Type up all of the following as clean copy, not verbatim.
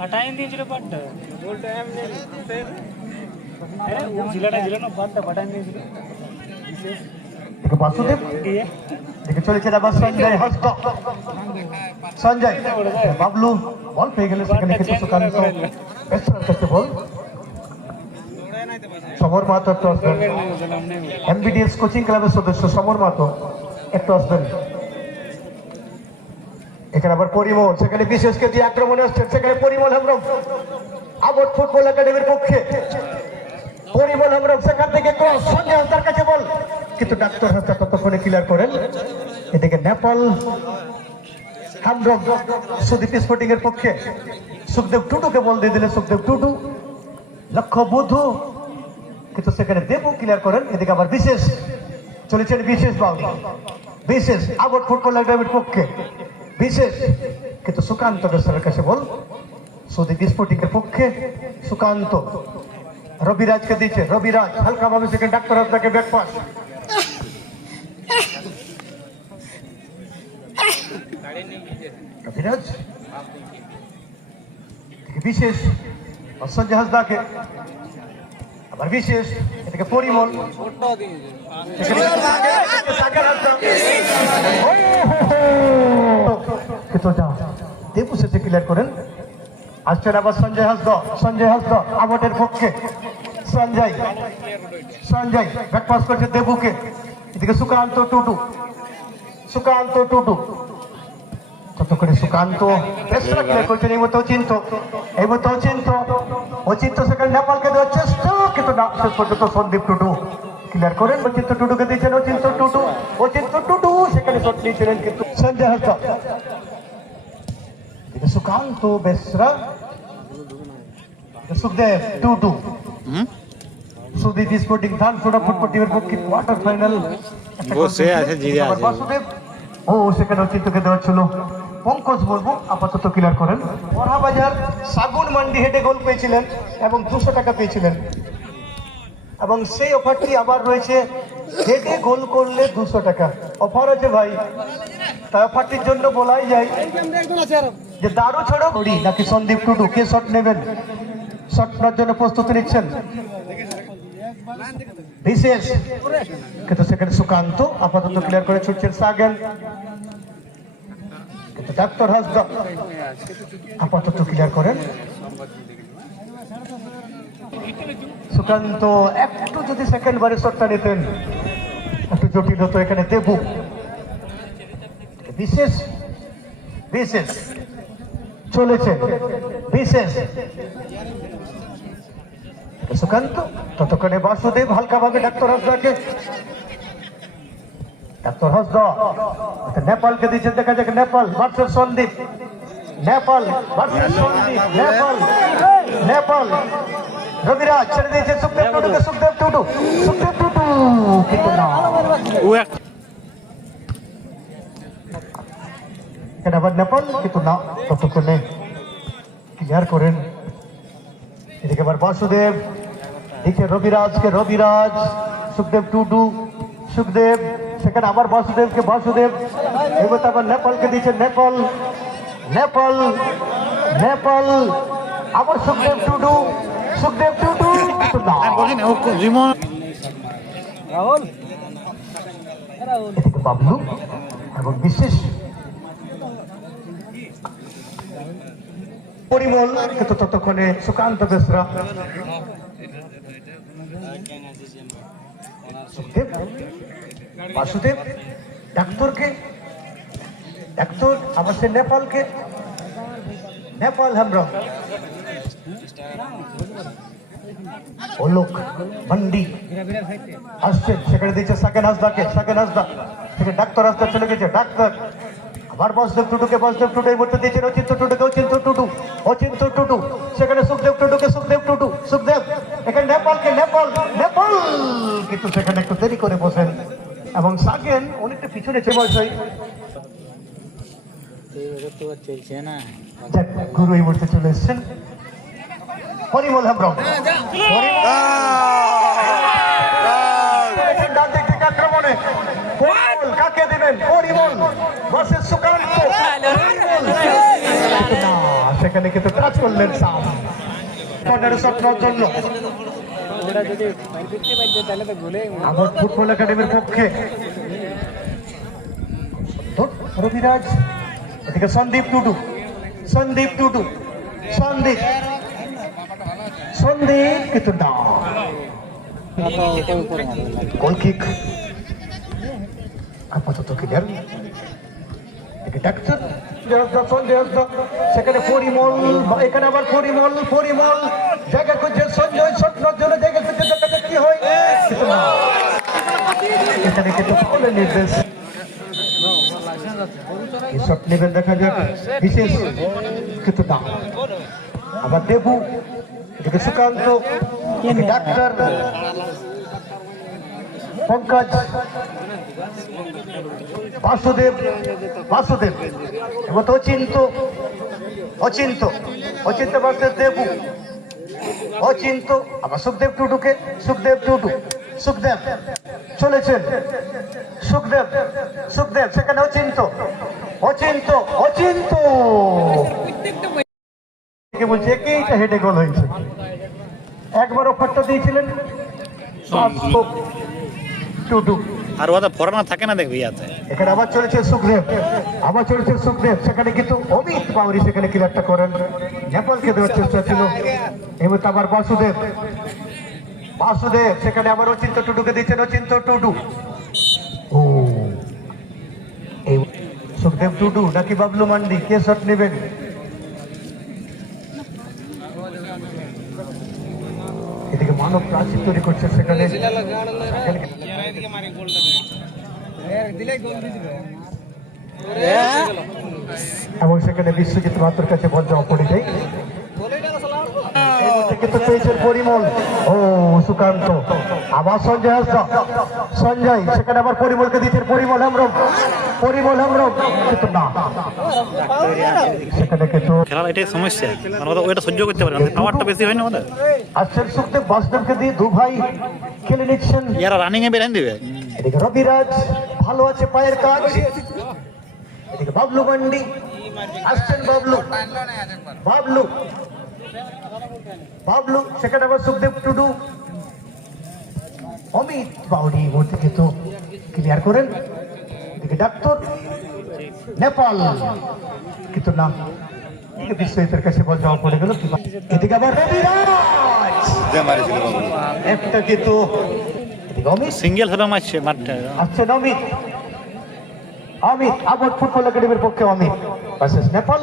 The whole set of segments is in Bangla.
हटाएं दीजिए पट्ट बोल टाइम नहीं है वो जिला पट्ट हटाएं दीजिए দেখে বাসুদেব দেখে চলেছে আবার সঞ্জয় হস্ত সঞ্জয় বাবলু বল পেয়ে গেলে সেখানে কিন্তু সুকান্ত বেস্টার কাছে বল সমর মাহাতো একটু আসবেন এমবিডিএস কোচিং ক্লাবের সদস্য সমর মাহাতো একটু আসবেন এখানে আবার পরিমল সেখানে বিশেষকে দিয়ে আক্রমণে আসছেন সেখানে পরিমল হেমব্রম আবট ফুটবল একাডেমির পক্ষে পরিমল হেমব্রম সেখান থেকে ক্রস সঞ্জয় হাসদার কাছে বল কিন্তু ডাক্তার হাসদা ততক্ষণে ক্লিয়ার করেন এদিকে নেপাল হেমব্রম সুদীপ স্পোর্টিং এর পক্ষে সুখদেব টুটুকে বল দিয়ে দিলে সুখদেব টুটু লক্ষ্য বুধু কিন্তু সেখানে দেবু ক্লিয়ার করেন এদিকে আবার বিশেষ চলেছেন বিশেষ বাউল বিশেষ আবট ফুটবল একাডেমির পক্ষে বিশেষ কিন্তু সুকান্ত বেসরের কাছে বল সুদীপ স্পোর্টিং এর পক্ষে সুকান্ত রবিরাজকে দিচ্ছে রবিরাজ হালকা ভাবে সেখানে ডাক্তার হাসদাকে ব্যাক পাস রবিরাজ বিশেষ সঞ্জয় হাসদাকে আবার বিশেষ এটাকে পরিমল দেবু সেটা ক্লিয়ার করেন আসছেন আবার সঞ্জয় হাসদা আবটের পক্ষে সঞ্জয় ব্যাক পাস করছে দেবুকে এদিকে সুকান্ত টুটু ততক্ষণে সুকান্ত ক্লিয়ার করছেন এই মতো অচিন্ত সেখানে নেপালকে দেওয়ার চেষ্টা কিন্তু না শেষ পর্যন্ত সন্দীপ টুটু ক্লিয়ার করেন অচিন্ত টুটুকে দিয়েছেন অচিন্ত টুটু সেখানে শট নিয়েছিলেন কিন্তু সঞ্জয় হাসদা সুকান্ত বেসরা সুখদেব টুটু সুদীপ স্পোর্টিং ধানসোড়া ফুটবল টিমের পক্ষে কোয়ার্টার ফাইনাল বাসুদেব ও সেখানে অচিন্তকে দেওয়া ছিল পঙ্কজ বলবো আপাতত ক্লিয়ার করেন বড়াবাজার সাগুন মান্ডি হেডে গোল পেয়েছিলেন এবং 200 টাকা পেয়েছিলেন এবং সেই অফারটি আবার রয়েছে হেডে গোল করলে 200 টাকা অফার আছে ভাই তাই অফারটির জন্য বলাই যায় যে দারু ছড়ো ঘড়ি নাকি সন্দীপ টুডু কে শট নেবেন শট নেওয়ার জন্য প্রস্তুতি নিচ্ছেন বিশেষ কিন্তু সেখানে সুকান্ত আপাতত ক্লিয়ার করে ছুটছেন সাগেল কিন্তু ডাক্তার হাসদা আপাতত ক্লিয়ার করেন সুকান্ত একটু যদি সেকেন্ড বারে শটটা নিতেন একটু জটিল হতো এখানে দেবু বিশেষ চলেছে বিশেষ সুকান্ত ততক্ষণে বাসুদেব হালকা ভাবে ডাক্তার হাসদা নেপালকে দিচ্ছেন দেখা যাক নেপাল ভার্সেস সন্দীপ নেপাল রবিরাজ ছেড়ে দিয়েছে সুখদেব টুটু কিন্তু না আবার নেপাল কিন্তু না ততক্ষণে ক্লিয়ার করেন এদিকে আবার বাসুদেব দিচ্ছে রবিরাজ সুখদেব টুটু সেখানে আবার বাসুদেব এবার আবার নেপালকে দিচ্ছে নেপাল আবার সুখদেব টুটু এদিকে বাবলু এবং বিশেষ পরিমল কিন্তু ততক্ষণে সুকান্ত বেসরা বাসুদেব ডাক্তার আবার সে নেপাল হেমব্রম ওলোক মান্ডি আসছেন সেখানে দিচ্ছে সাকেন হাসদা থেকে ডাক্তার হাসদা চলে গেছে ডাক্তার আবার বাসুদেব টুটুকে এই মুহূর্তে দিয়েছেন অচিন্ত টুটু সেখানে সুখদেব এখানে নেপাল কিন্তু সেখানে একটু দেরি করে বসেন এবং সাগেন অনেকটা পিছনে বয়সই চলছে না গুরু এই মুহূর্তে চলে এসছেন পরিমল হেমব্রম ডান দিক থেকে আক্রমণে পরিমল কাকে দেবেন পরিমল ভার্সেস সুকান্ত সেখানে কিন্তু টাচ করলেন সাম কর্নার শট নেওয়ার জন্য ওটা যদি ফিরতে পারতো তাহলে তো গোলে আমার ফুটবল একাডেমির পক্ষে রবিরাজ এদিকে সন্দীপ টুডু সন্দীপ টুডু সন্দীপ সন্দীপ কিন্তু না গোল কিক আপাতত ক্লিয়ার ডাক্তার সেখানে পরিমল এখানে আবার পরিমল পরিমল জায়গা খুঁজছে সঞ্জয় স্বপ্নের জন্য জায়গা খুঁজছে দেখা কি হয় কিন্তু না এখানে কিন্তু ফলের নির্দেশ শট নেবেন দেখা যাক বিশেষ কিন্তু না আবার দেবু এদিকে সুকান্ত ডাক্তার পঙ্কজ বাসুদেব বাসুদেব এবং অচিন্ত অচিন্ত অচিন্ত বাসুদেব দেবু অচিন্ত আবার সুখদেব টুডুকে সুখদেব টুডু সুখদেব চলেছেন সুখদেব সুখদেব সেখানে অচিন্ত অচিন্ত অচিন্ত বলছে একইটা হেডে গোল হয়েছে একবার অফারটা দিয়েছিলেন টুডু আর ওটা ফরানা থাকে না দেখবি ইয়াতে এখানে আবার চলেছে সুখদেব আবার চলেছে সুখদেব সেখানে কিন্তু অমিত বাউরি সেখানে ক্লিয়ারটা করেন নেপালকে দেওয়ার চেষ্টা ছিল এবার আবার বাসুদেব বাসুদেব সেখানে আবার অচিন্ত টুডুকে দিচ্ছেন অচিন্ত টুডু ও এই সুখদেব টুডু নাকি বাবলু মান্ডি কে শট নেবেন এদিকে মানব প্রাচীর তৈরি করছে সেখানে এবং সেখানে বিশ্বজিৎ মাত্র কাছে বল জমা পড়ে যায় কিন্তু পেয়েছেন পরিমল ও সুকান্ত আবার সঞ্জয় হাসদা সঞ্জয় সেখানে আবার পরিমলকে দিচ্ছেন পরিমল হেমব্রম কিন্তু না সেখানে কিন্তু খেলার এটাই সমস্যা মানে ওটা সহ্য করতে পারে না পাওয়ারটা বেশি হয় না ওদের আসছেন সুখদেব বাসুদেবকে দিয়ে দু ভাই খেলে নিচ্ছেন ইয়ারা রানিং এ বেরেন দিবে এদিকে রবিরাজ ভালো আছে পায়ের কাজ এদিকে বাবলু মান্ডি আসছেন বাবলু বাবলু বাবলু সেখানে আবার সুখদেব টুডু অমিত বাউরি বলতে কিন্তু ক্লিয়ার করেন এদিকে ডাক্তার নেপাল কিন্তু না বিশ্বজিতের কাছে বল জমা পড়ে গেল এদিকে আবার রবিরাজ একটা কিন্তু সিঙ্গেল হবে মারছে মাঠটা আসছেন অমিত অমিত আবার ফুটবল একাডেমির পক্ষে অমিত ভার্সেস নেপাল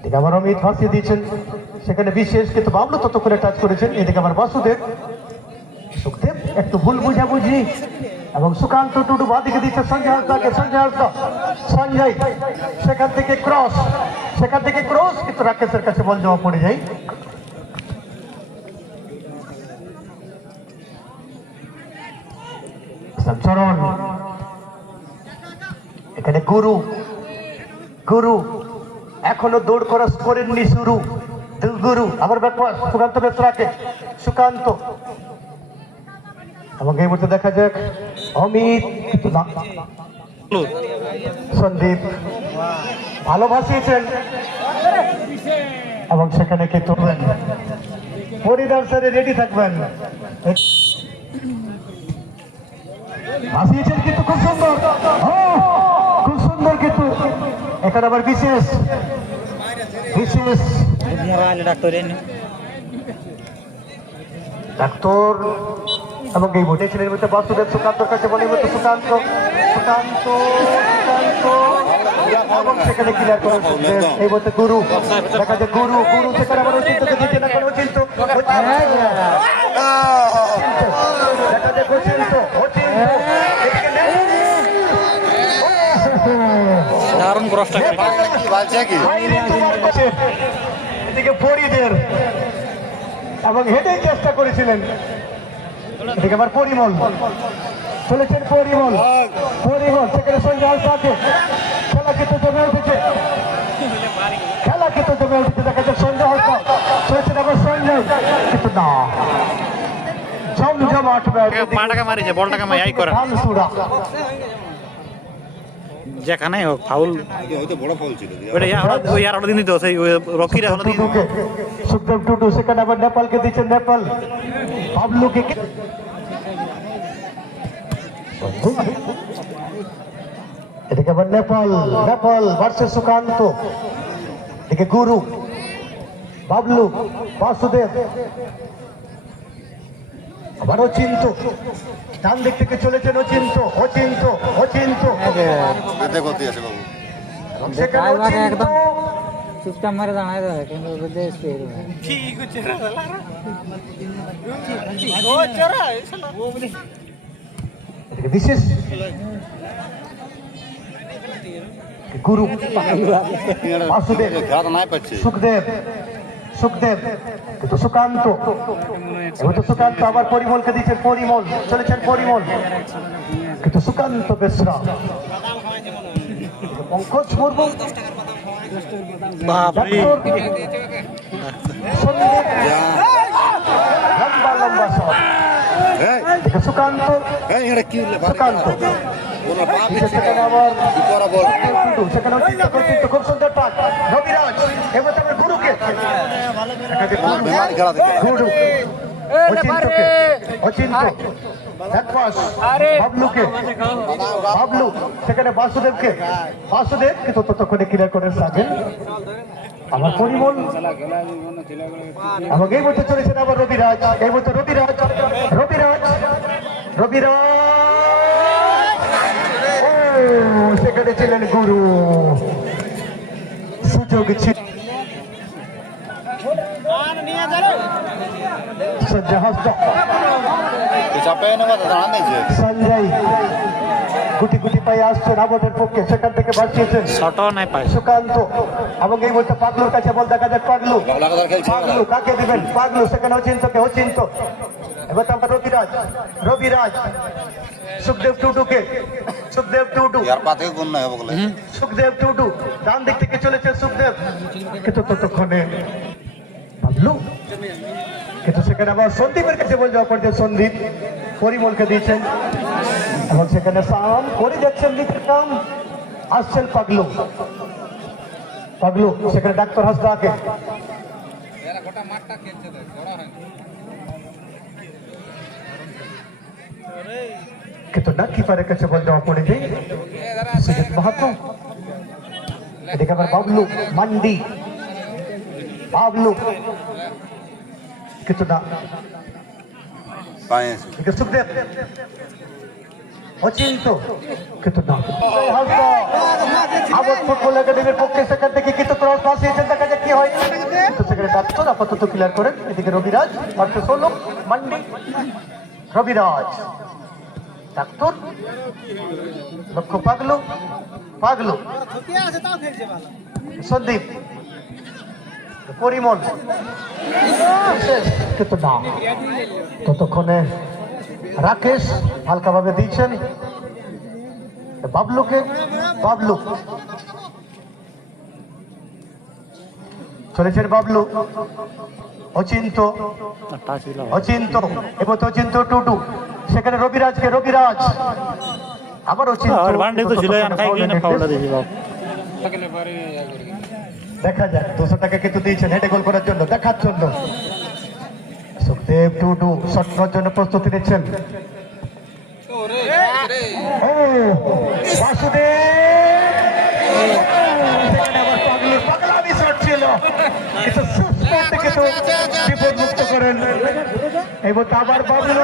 এদিকে আবার অমিত ফাঁসিয়ে দিয়েছেন সেখানে বিশেষ কিন্তু বাবলু ততক্ষণে টাচ করেছেন এদিকে আবার বাসুদেব সুখদেব একটু ভুল বুঝাবুঝি এবং সুকান্ত টুডু বাদিকে দিচ্ছে সঞ্জয় হাসদাকে সঞ্জয় হাসদা সঞ্জয় সেখান থেকে ক্রস কিন্তু রাকেশের কাছে বল জমা পড়ে যায় চরণ এখানে গুরু গুরু এখনো দৌড় করা করেননি শুরু গুরু আবার ব্যাপার সুকান্ত ব্যস্ত রাখে সুকান্ত এবং এই মুহূর্তে দেখা যাক অমিত সন্দীপ ভালো ভাসিয়েছেন এবং সেখানে কে তুলবেন পরিদার স্যারে রেডি থাকবেন ভাসিয়েছেন কিন্তু খুব সুন্দর কিন্তু এখানে আবার বিশেষ ডাক্তার এবং এই ভোটে ছিলেন মধ্যে বাসুদেব সুকান্তর কাছে বলে মতো সুকান্ত সুকান্ত সুকান্ত এবং সেখানে ক্লিয়ার করে এই বলতে গুরু দেখা যায় গুরু গুরু সেখানে আবার অচিন্তকে দিচ্ছে না কোনো অচিন্ত দেখা যায় অচিন্ত দারুণ ক্রসটা এদিকে ফরিদের এবং হেডে চেষ্টা করেছিলেন এদিকে আবার পরিমল চলেছেন পরিমল, পরিমল সেখানে সঞ্জয় থাকে, খেলা কিন্তু জমে উঠেছে, খেলা কিন্তু জমে উঠেছে, দেখা যাচ্ছে সঞ্জয় হালকা চলেছেন আবার সঞ্জয়, কিন্তু না জমজমাট ম্যাচ, পাটাকে মারিছে, বলটাকে মাই করে ধানসুরা যেখানে হোক ফাউল, হয়তো বড় ফাউল ছিল ওটা ওই আর দিন দিত সেই রকিরা হলো দিন। টুটুকে, সুখদেব টুটু সেখানে আবার নেপালকে দিচ্ছেন, নেপাল বাবলুকে, এদিকে আবার নেপাল, নেপাল ভার্সেস সুকান্ত, এদিকে গুরু, বাবলু, বাসুদেব, আবার অচিন্ত, ডান দিক থেকে চলেছেন অচিন্ত, অচিন্ত, অচিন্ত, এতে গতি আছে বাবু। সেখানে অচিন্ত, চুপচাপ মারে দাঁড়ায় দেয় কিন্তু ওদের দেশ পেয়ে ঠিক আছে রে ও চোরা শালা ও বলি এদিকে বিশেষ গুরু, বাসুদেব, খেলা তো নাই পাচ্ছে। সুখদেব, সুখদেব কিন্তু সুকান্ত, এবার তো সুকান্ত আবার পরিমলকে দিচ্ছেন, পরিমল চলেছেন পরিমল, কিন্তু সুকান্ত বেসরা, পঙ্কজ মুর্মু, বাপরে সন্দীপ, লম্বা লম্বা শট, এই এদিকে সুকান্ত, এই এটা কি সুকান্ত ওনার পা সেখানে আবার কি করা বল টুটু, সেখানে অচিন্ত, অচিন্ত, খুব সুন্দর পাক, রবিরাজ, এবার তারপরে গুরুকে, বেমানি খেলা থেকে গুরু, অচিন্তকে, অচিন্ত, এক পাস, বাবলুকে, বাবলু সেখানে বাসুদেবকে, বাসুদেব কিন্তু ততক্ষণে ক্লিয়ার করে থাকেন, আমার পরিমল, আমাকে এই বছর চলেছেন আবার রবিরাজ, এই বছর রবিরাজ, রবিরাজ, রবিরাজ, ও সেখানে ছিলেন গুরু, সুযোগ ছিল সঞ্জয় হাসদা, চাপে নেওয়া দাঁড়ান নিয়েছে সঞ্জয় গুটি গুটি পায়ে আসছেন আমাদের পক্ষে, সেখান থেকে বাঁচিয়েছেন শটও নাই পায়। সুকান্ত, এবং এই বলতে পাগলুর কাছে বল, দেখা যাক পাগলু, লাগাতার খেলছে পাগলু কাকে দিবেন, পাগলু সেখানে অচিন্তকে, অচিন্ত, এবার তো আমরা রবিরাজ, রবিরাজ, সুখদেব টুডুকে, সুখদেব টুডু, ইয়ার পা থেকে গুণ নাই হবে বলে সুখদেব টুডু ডান দিক থেকে চলেছে সুখদেব, কিন্তু ততক্ষণে বাবলু, কিন্তু সেখানে আবার সন্দীপের কাছে বল যাওয়া পড়ছে, সন্দীপ পরিমলকে দিয়েছেন, এবং সেখানে সাম করে যাচ্ছেন লিখের কাম, আসছেন পাগলু, পাগলু সেখানে ডাক্তার হাসদাকে, কিন্তু না কিপারের কাছে বল যাওয়া পড়ে যায় সুজিত মাহাতো, এদিকে আবার বাবলু মান্ডি, বাবলু কিন্তু না, পায়ে এদিকে সুখদেব, অচিন্ত কিন্তু না, আবার ফুটবল একাডেমির পক্ষে সেখান থেকে কিন্তু ক্রস বাসিয়েছেন, দেখা যাক কি হয়, কিন্তু সেখানে ডাক্তার আপাতত ক্লিয়ার করেন, এদিকে রবিরাজ ভার্সেস হলো মান্ডি, রবিরাজ, ডাক্তার, লক্ষ্য পাগলু, পাগলু, সন্দীপ, পরিমল, কিন্তু না, ততক্ষণে রাকেশ হালকাভাবে দিয়েছেন বাবলুকে, বাবলু চলেছেন, বাবলু, অচিন্ত, অচিন্ত, এবার তো অচিন্ত টুটু, সেখানে রবিরাজকে, রবিরাজ আবার অচিন্ত, দেখা যাক 200 টাকা কিন্তু দিয়েছেন হেডে গোল করার জন্য, দেখার জন্য, সুখদেব টুডু শট করার জন্য প্রস্তুতি নিচ্ছেন, ও বাসুদেব, সেখানে আবার পাগলুর পাগলামি শট ছিল, কিন্তু সুস্পট থেকে তো বিপদ মুক্ত করেন, এবার আবার বাবলু,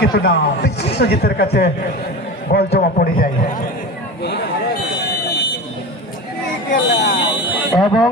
কিন্তু না, বিশ্বজিতের কাছে বল জমা পড়ে যায়, এবং